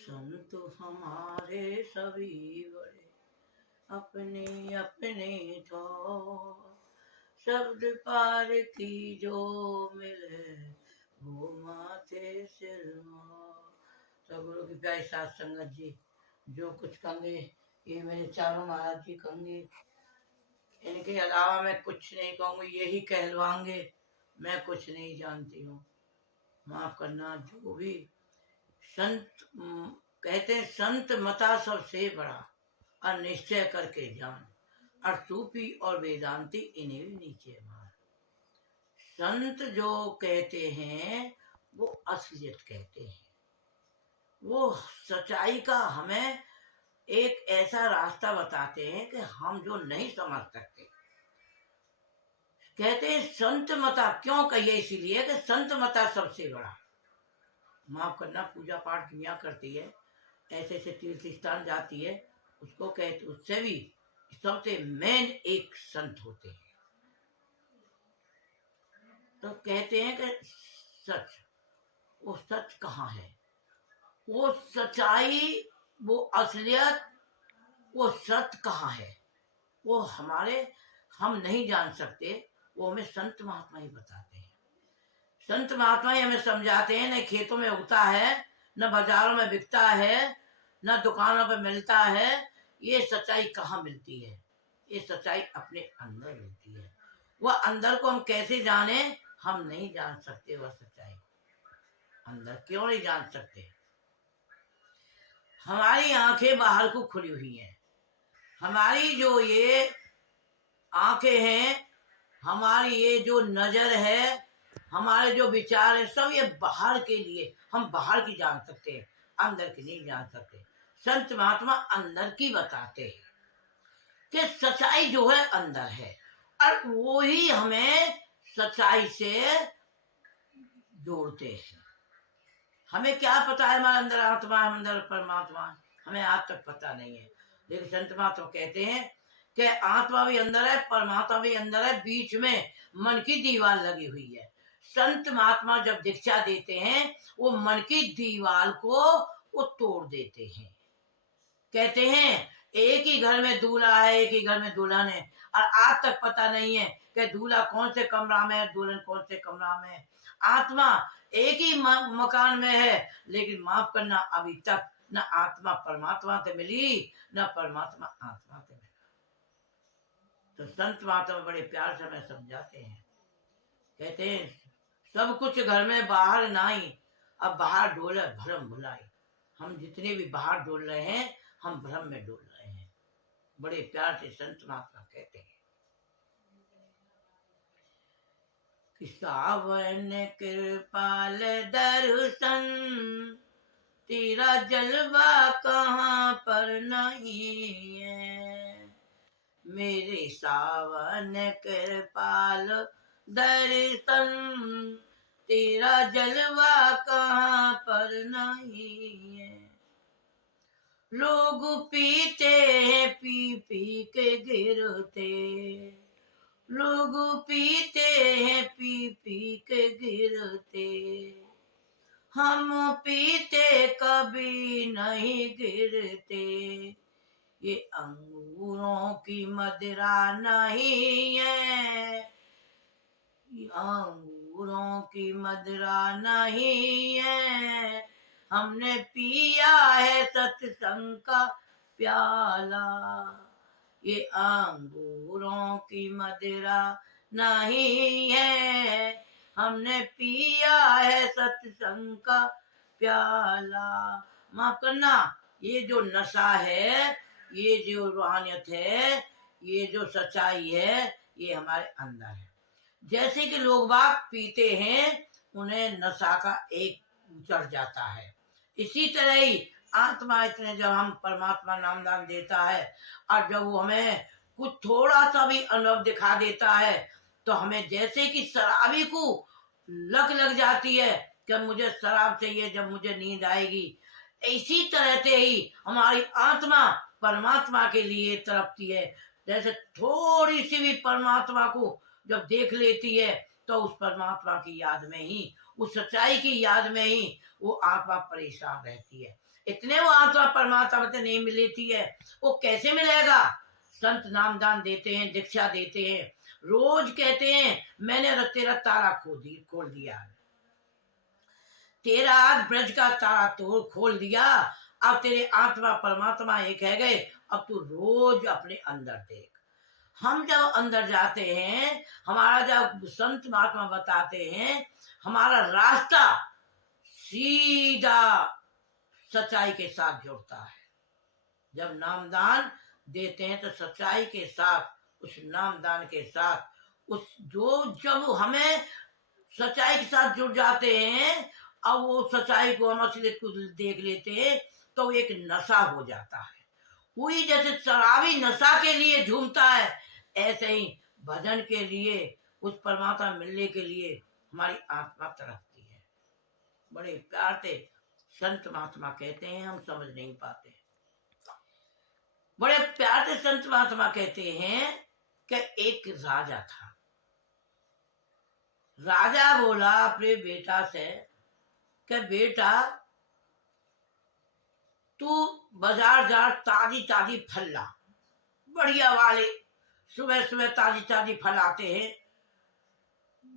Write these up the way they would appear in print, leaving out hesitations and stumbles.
संत हमारे सभी बड़े अपने अपने ठौर, शब्द पार की जो मिले वो माथे सिर मोर। तो गुरु की प्यारी साथ संगत जी, जो कुछ कहेंगे ये मेरे चारों महाराज जी कहेंगे, इनके अलावा मैं कुछ नहीं कहूँगी, यही कहलवाएंगे मैं कुछ नहीं जानती हूँ। माफ करना। जो भी संत कहते हैं, संत मता सबसे बड़ा और निश्चय करके जान, और सूफी और वेदांती इन्हें भी नीचे मार। संत जो कहते हैं वो असलियत कहते हैं, वो सच्चाई का हमें एक ऐसा रास्ता बताते हैं कि हम जो नहीं समझ सकते। कहते हैं संत मता, क्यों कहिए? इसीलिए कि संत मता सबसे बड़ा। माफ करना, पूजा पाठ दुनिया करती है, ऐसे ऐसे तीर्थ स्थान जाती है, उसको कहते, उससे भी सबसे मेन एक संत होते हैं। तो कहते हैं कि सच, वो सच कहाँ है? वो सच्चाई, वो असलियत, वो सत्य कहाँ है? वो हम नहीं जान सकते, वो हमें संत महात्मा ही बताते हैं। संत महात्मा ही हमें समझाते हैं। न खेतों में उगता है, न बाजारों में बिकता है, न दुकानों पर मिलता है। ये सच्चाई कहाँ मिलती है? ये सच्चाई अपने अंदर मिलती है। वह अंदर को हम कैसे जाने? हम नहीं जान सकते वह सच्चाई अंदर। क्यों नहीं जान सकते? हमारी आंखें बाहर को खुली हुई हैं। हमारी जो ये आंखें हैं, हमारी ये जो नजर है, हमारे जो विचार है, सब ये बाहर के लिए, हम बाहर की जान सकते हैं, अंदर की नहीं जान सकते। संत महात्मा अंदर की बताते हैं कि सच्चाई जो है अंदर है, और वो ही हमें सच्चाई से जोड़ते हैं। हमें क्या पता है हमारे अंदर आत्मा है, अंदर परमात्मा है? हमें आज तक पता नहीं है। लेकिन संत महात्मा कहते हैं कि आत्मा भी अंदर है, परमात्मा भी अंदर है, बीच में मन की दीवार लगी हुई है। संत महात्मा जब दीक्षा देते हैं, वो मन की दीवार को वो तोड़ देते हैं। कहते हैं एक ही घर में दूल्हा है, एक ही घर में दुल्हन है, और आज तक पता नहीं है कि दूल्हा कौन से कमरा में है, दुल्हन कौन से कमरा में है। आत्मा एक ही मकान में है, लेकिन माफ करना, अभी तक न आत्मा परमात्मा से मिली, न परमात्मा आत्मा से मिला। तो संत महात्मा बड़े प्यार से हमें समझाते हैं। कहते हैं सब कुछ घर में बाहर नाई, अब बाहर डोले भरम भुलाई। हम जितने भी बाहर डोल रहे हैं, हम भ्रम में डोल रहे हैं। बड़े प्यार से संत महात्मा कहते हैं कि सावन कृपाल दर्शन, तेरा जलवा कहाँ पर नहीं है। मेरे सावन कृपाल दर्शन, तेरा जलवा कहाँ पर नहीं है। लोग पीते हैं, पी पी के गिरते, लोग पीते हैं, पी पी के गिरते, हम पीते कभी नहीं गिरते। ये अंगूरों की मदिरा नहीं है, ये अंगूरों की मदिरा नहीं है, हमने पिया है सत्संग का प्याला। ये अंगूरों की मदिरा नहीं है, हमने पिया है सत्संग का प्याला। माफ करना, ये जो नशा है, ये जो रूहानियत है, ये जो सच्चाई है, ये हमारे अंदर है। जैसे कि लोग बाग पीते हैं, उन्हें नशा का एक चढ़ जाता है, इसी तरह ही आत्मा इतने जब हम परमात्मा नामदान देता है, और जब वो हमें कुछ थोड़ा सा भी अनुभव दिखा देता है, तो हमें जैसे कि शराबी को लग जाती है कि मुझे शराब चाहिए जब मुझे नींद आएगी, इसी तरह से ही हमारी आत्मा परमात्मा के लिए तड़पती है। जैसे थोड़ी सी भी परमात्मा को जब देख लेती है, तो उस परमात्मा की याद में ही, उस सच्चाई की याद में ही वो आत्मा परेशान रहती है। इतने वो आत्मा परमात्मा से नहीं मिलती है, वो कैसे मिलेगा? संत नामदान देते हैं, दीक्षा देते हैं, रोज कहते हैं मैंने तेरा तारा खोल दिया, तेरा आज ब्रज का तारा तो खोल दिया, अब तेरे आत्मा परमात्मा एक है गए, अब तू रोज अपने अंदर देख। हम जब अंदर जाते हैं, हमारा जब संत महात्मा बताते हैं, हमारा रास्ता सीधा सच्चाई के साथ जुड़ता है। जब नामदान देते हैं तो सच्चाई के साथ, उस नामदान के साथ, उस जो जब हमें सच्चाई के साथ जुड़ जाते हैं, अब वो सच्चाई को, हम असलियत को देख लेते हैं, तो एक नशा हो जाता है। वही जैसे शराबी नशा के लिए झूमता है, ऐसे ही भजन के लिए, उस परमात्मा मिलने के लिए हमारी आत्मा तड़पती है। बड़े प्यार से संत महात्मा कहते हैं, हम समझ नहीं पाते। बड़े प्यार से संत महात्मा कहते हैं कि एक राजा था। राजा बोला अपने बेटा से कि बेटा तू बाजार जा, ताजी ताजी फल ला, बढ़िया वाले सुबह सुबह ताजी ताजी फल आते हैं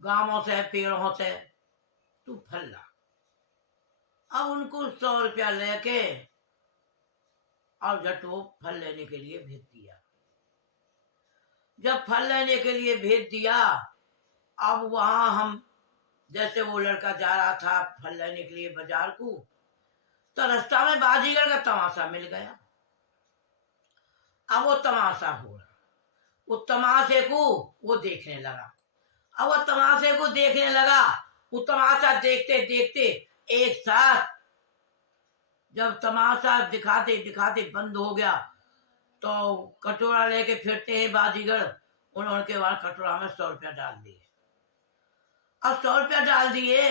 गांवों से, पेड़ों से, तू फल ला। अब उनको 100 रुपया लेके और जटो फल लेने के लिए भेज दिया। जब फल लेने के लिए भेज दिया, अब वहां हम, जैसे वो लड़का जा रहा था फल लेने के लिए बाजार को, तो रास्ता में बाजीगर का तमाशा मिल गया। अब वो तमाशा हो रहा, वो तमाशे को वो देखने लगा। अब वो तमाशे को देखने लगा, वो तमाशा देखते देखते एक साथ जब तमाशा दिखाते दिखाते बंद हो गया, तो कटोरा लेके फिरते हैं बाजीगर, उन्होंने वहां कटोरा में 100 रुपया डाल दिए। अब 100 रुपया डाल दिए,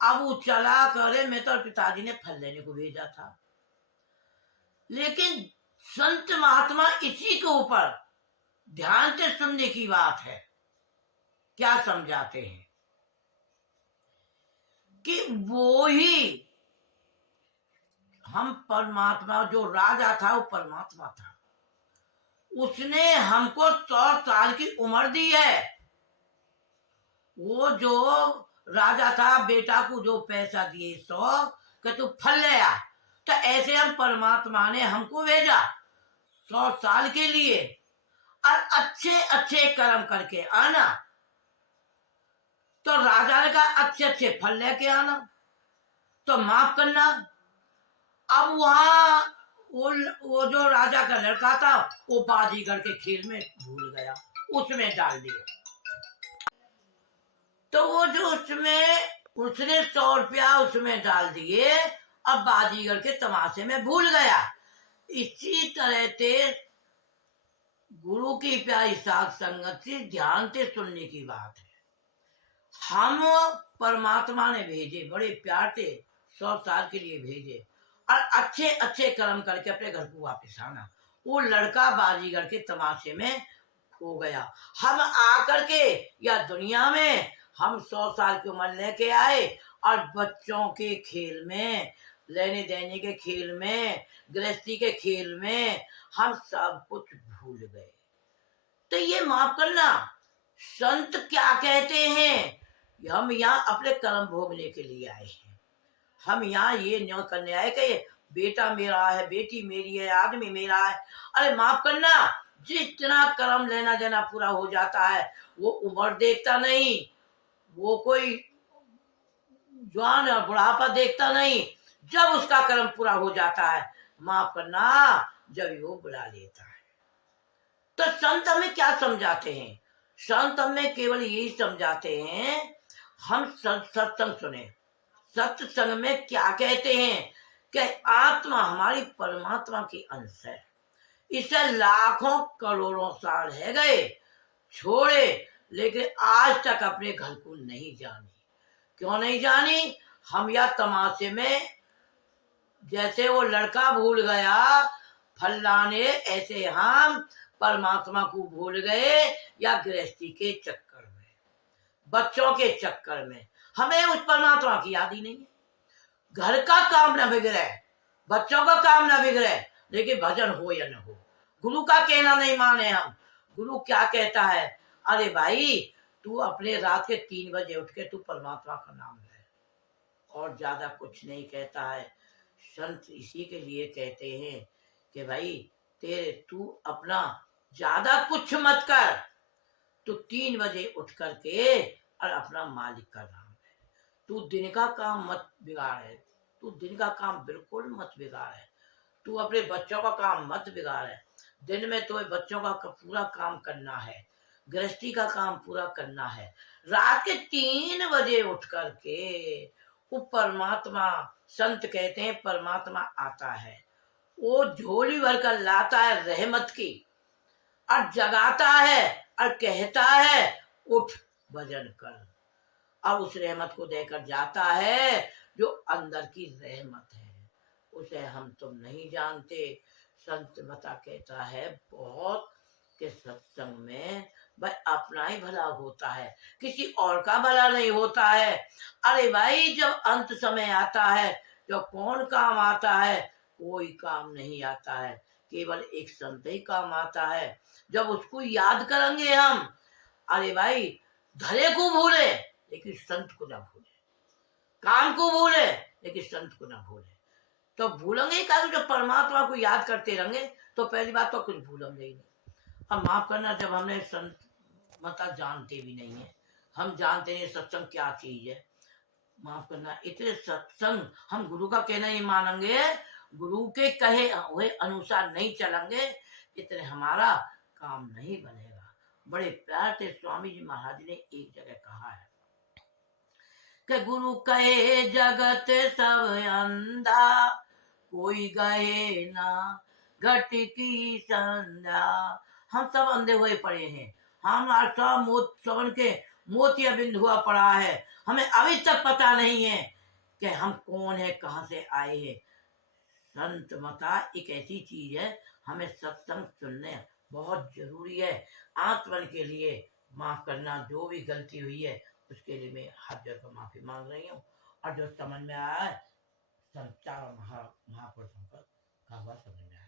अब वो चला करे, मैं तो पिताजी ने फल लेने को भेजा था। लेकिन संत महात्मा इसी के ऊपर ध्यान से सुनने की बात है, क्या समझाते हैं कि वो ही हम परमात्मा, जो राजा था वो परमात्मा था, उसने हमको 100 साल की उम्र दी है। वो जो राजा था, बेटा को जो पैसा दिए 100 कि तू फल ले आ, तो ऐसे हम परमात्मा ने हमको भेजा 100 साल के लिए, और अच्छे अच्छे कर्म करके आना। तो राजा ने कहा अच्छे अच्छे फल लेके आना, तो माफ करना। अब वहां वो जो राजा का लड़का था, वो बाजीगर के खेल में भूल गया, उसमें डाल दिया। तो वो जो उसने 100 रुपया उसमें डाल दिए, अब बाजीगर के तमाशे में भूल गया। इसी तरह से गुरु की प्यारी साथ संगत से ध्यान से सुनने की बात है। हम परमात्मा ने भेजे, बड़े प्यार से 100 साल के लिए भेजे, और अच्छे अच्छे कर्म करके अपने घर को वापस आना। वो लड़का बाजीगर के तमाशे में खो गया। हम आकर के या दुनिया में हम 100 साल की उम्र लेके आए, और बच्चों के खेल में, लेने देने के खेल में, गृहस्थी के खेल में हम सब कुछ भूल गए। तो ये माफ करना, संत क्या कहते हैं, हम यहाँ अपने कर्म भोगने के लिए आए हैं। हम यहाँ ये न करने आए कि बेटा मेरा है, बेटी मेरी है, आदमी मेरा है। अरे माफ करना, जितना कर्म लेना देना पूरा हो जाता है, वो उम्र देखता नहीं, वो कोई जवान और बुढ़ापा देखता नहीं। जब उसका कर्म पूरा हो जाता है, माफ करना, जब वो बुला लेता है। तो संत हमें क्या समझाते हैं? संत हमें केवल यही समझाते हैं, हम सत्संग सुने। सत्संग में क्या कहते हैं कि आत्मा हमारी परमात्मा की अंश है। इसे लाखों करोड़ों साल है गए छोड़े, लेकिन आज तक अपने घर को नहीं जानी। क्यों नहीं जानी? हम या तमाशे में, जैसे वो लड़का भूल गया फल लाने, ऐसे हम परमात्मा को भूल गए, या गृहस्थी के चक्कर में। बच्चों के चक्कर में हमें उस परमात्मा की याद ही नहीं है। घर का काम न बिगड़े, बच्चों का काम न बिगड़े, लेकिन भजन हो या न हो, गुरु का कहना नहीं माने हम। गुरु क्या कहता है, अरे भाई तू अपने रात के 3 बजे उठ के तू परमात्मा का नाम ले, और ज्यादा कुछ नहीं कहता है। संत इसी के लिए कहते हैं कि भाई तेरे तू अपना ज्यादा कुछ मत कर, तू 3 बजे उठ करके और अपना मालिक का नाम ले। तू दिन का काम मत बिगाड़े, तू दिन का काम बिल्कुल मत बिगाड़े, तू अपने बच्चों का काम मत बिगाड़े। दिन में तो बच्चों का पूरा काम करना है, गृहस्थी का काम पूरा करना है। रात के 3 बजे उठ करके वो परमात्मा, संत कहते हैं परमात्मा आता है, वो झोली भर कर लाता है रहमत की, और जगाता है और कहता है उठ भजन कर, और उस रहमत को देकर जाता है जो अंदर की रहमत है, उसे हम तुम नहीं जानते। संत मता कहता है बहुत के सत्संग में भाई अपना ही भला होता है, किसी और का भला नहीं होता है। अरे भाई जब अंत समय आता है, जो कौन काम आता है, कोई काम नहीं आता है, केवल एक संत ही काम आता है। जब उसको याद करेंगे हम, अरे भाई धरे को भूले लेकिन संत को ना भूले, काम को भूले लेकिन संत को ना भूले, तो भूलेंगे ही कारण जब परमात्मा को याद करते रहेंगे तो पहली बात तो कुछ भूलेंगे ही नहीं। अब माफ करना, जब हमने संत मता जानते भी नहीं है, हम जानते नहीं सत्संग क्या चीज है, माफ करना इतने सत्संग हम गुरु का कहना ही मानेंगे, गुरु के कहे हुए अनुसार नहीं चलेंगे, इतने हमारा काम नहीं बनेगा। बड़े प्यार से स्वामी जी महाराज ने एक जगह कहा है कि गुरु कहे जगत सब अंधा, कोई गए ना घट की संध्या। हम सब अंधे हुए पड़े हैं, हम सब श्रवण के मोतिया बिंद हुआ पड़ा है, हमें अभी तक पता नहीं है कि हम कौन है, कहाँ से आए हैं। संत मता एक ऐसी चीज है, हमें सत्संग सुनने बहुत जरूरी है। आत्मन के लिए माफ करना, जो भी गलती हुई है उसके लिए मैं हाथ जोड़कर माफी मांग रही हूँ, और जो समझ में आया है, संत चार महापुरुषों का समझ में आया।